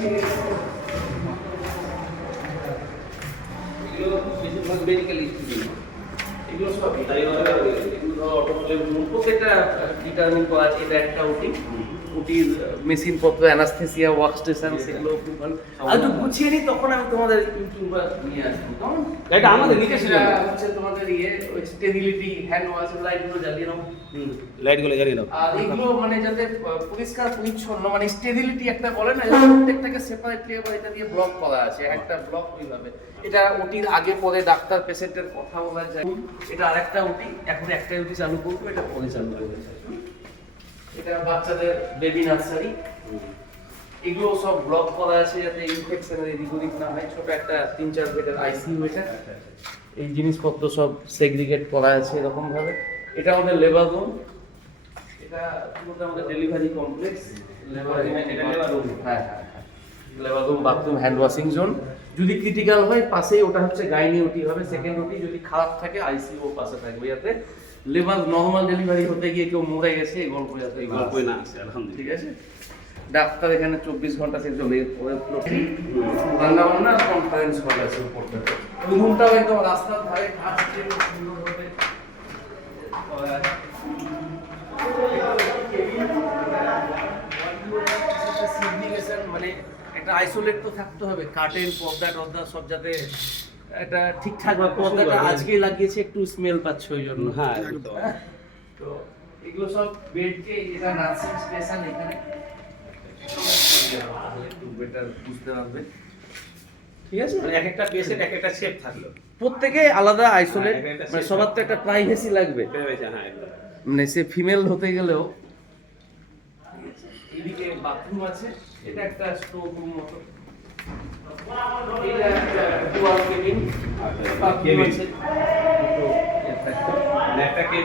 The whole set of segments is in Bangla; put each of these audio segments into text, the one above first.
এগুলো বেশিরভাগ মেডিকেল স্টুডেন্ট, এগুলো সব এগুলো অটোমোবাইল প্রত্যেকটা ডিটারমিন করা আছে। এটা একটা ওটির মেশিন পত্র, অ্যানাস্থেসিয়া, ওয়ার্ক স্টেশন, সেগুলো খুব ভালো। আর একটু গুছিয়ে নিই, তখন আমি তোমাদের ইউটিউবার নিয়ে আসবো। কেমন? এটা আমাদের নিচে ছিল হচ্ছে তোমাদের ওই স্টেবিলিটি, হ্যান্ড ওয়াশ, লাইটগুলো জ্বালিয়ে নাও। লাইটগুলো জ্বালিয়ে দাও। আর এগুলো মানে যাতে পরিষ্কার পরিচ্ছন্ন, মানে স্টেবিলিটি একটা বলে না, প্রত্যেকটাকে সেপারেটলি আবার এটা দিয়ে ব্লক করা আছে, একটা ব্লক ওইভাবে। এটা ওটির আগে পরে ডাক্তার পেশেন্টের কথা বলা যায়। এটা আরেকটা ওটি, এখন একটা ওটি চালু করবো, এটা পরে চালু করবো। এটা বাচ্চাদের বেবি নার্সারি, এগুলো সব ব্লক করা আছে যাতে ইনফেকশনের এদিক ওদিক না হয়। ছোট একটা 3-4 বেডের আইসিইউ। এটা এই জিনিসপত্র সব সেগ্রিগেট করা আছে এরকম ভাবে। এটা আমাদের লেবার রুম, এটা পুরোটা আমাদের ডেলিভারি কমপ্লেক্স। লেবার রুম, হ্যাঁ, labour room, bathroom, hand washing zone. যদি ক্রিটিক্যাল হয় পাশেই ওটা হচ্ছে গাইনি ওটি হবে, সেকেন্ড ওটি। যদি খারাপ থাকে আইসিইউ পাশে থাকবে, যাতে লেবার নর্মাল ডেলিভারি হতে গিয়ে কেউ মরে গেছে এই গল্প যাতে এই গল্পই না আসে। আলহামদুলিল্লাহ, ঠিক আছে। ডাক্তার এখানে 24 ঘন্টা সে চলে। রান্না বান্না, কনফারেন্স হল আছে উপরটাতে। রুমটাও একদম রাস্তার ধারে, কাজ সুন্দরভাবে করা আছে। মানে একটা আইসোলেট তো থাকতে হবে, কার্টেন, পর্দা টর্দা সব যাতে এটা ঠিকঠাক ভাবে। পর্দাটা আজকে লাগিয়েছে, একটু স্মেল পাচ্ছে ওই জন্য। হ্যাঁ, তো এগুলো সব বেডকে, এটা নার্সিং স্টেশন, এখানে একটু বেটার বুঝতে পারবে। ঠিক আছে, মানে এক একটা পেশেন্ট এক একটা শেপ থাকলো, প্রত্যেকে আলাদা আইসোলেট, মানে সবার তো একটা প্রাইভেসি লাগবে। হ্যাঁ, মানে সে ফিমেল হতে গেলেও। এদিকে বাথরুম আছে, এটা একটা স্টোর রুম মতো। এটা একটা ডুয়াল কেবিন, বাথরুম আছে।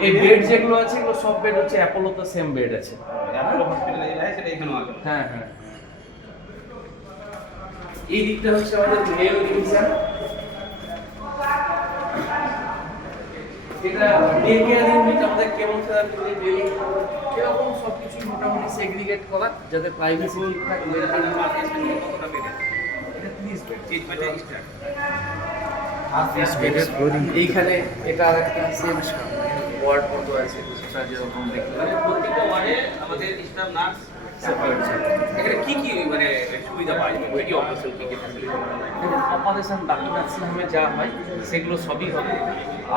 এই বেড যেগুলো আছে এগুলো সব বেড হচ্ছে অ্যাপোলোতে সেম বেড আছে। অ্যাপোলো হসপিটালে যেটা সেটা এখানেও আছে। হ্যাঁ, হ্যাঁ। এই দিকটা হচ্ছে আমাদের মেল ডিভিশন। এটা ডে কেয়ার ইউনিট, আমাদের কেমোথেরাপি, ডেলি এরকম সবকিছু মোটামুটি সেগ্রিগেট করা যাতে প্রাইভেসি ঠিকঠাক মেনটেন করা যায়। কতটা বেড? এটা 30 বেড। 30 বেডের স্টার্ট। এইখানে এটা আরেকটা সেম ওয়ার্ড মতো আছে, সেটা যেরকম দেখতে মানে প্রত্যেকটা ওয়ার্ডে আমাদের স্টাফ নার্স সেপারেট। এখানে কি কি মানে সুবিধা পাওয়া যাবে? কি কি অপারেশন, কি কি ফ্যাসিলিটি? অপারেশন বাকি নার্সিংহোমে যা হয় সেগুলো সবই হবে।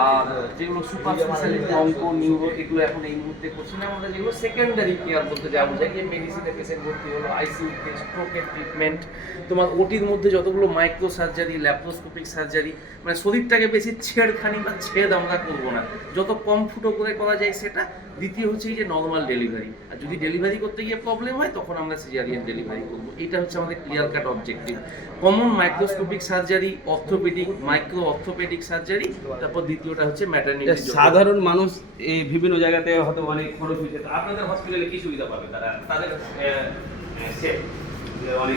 আর যেগুলো সুপার স্পেশালিটি, অঙ্ক, নিউরো, এগুলো এখন এই মুহূর্তে করছি না। আমাদের যেগুলো সেকেন্ডারি কেয়ার বলতে যা বোঝায়, যে মেডিসিনের পেশেন্ট ভর্তি হলো, আইসিইউ, স্ট্রোকের ট্রিটমেন্ট, তোমার ওটির মধ্যে যতগুলো মাইক্রো সার্জারি, ল্যাপ্রোস্কোপিক সার্জারি, মানে শরীরটাকে বেশি ছেড়খানি বা ছেদ আমরা করবো না, যত কম ফুটো করে করা যায় সেটা। দ্বিতীয় হচ্ছে এই যে নর্মাল ডেলিভারি, আর যদি ডেলিভারি করতে গিয়ে প্রবলেম হয় তখন আমরা সিজারিয়ান ডেলিভারি করবো। এটা হচ্ছে আমাদের clear cut objective. Common microscopic surgery, orthopaedic, micro orthopaedic surgery, তারপর দ্বিতীয়টা হচ্ছে ম্যাটারনিটি। সাধারণ মানুষ এই বিভিন্ন জায়গাতে হয়তো অনেক খরচ হয়েছে, আপনাদের হসপিটালে কি সুবিধা পাবে তারা? তাদের অনেক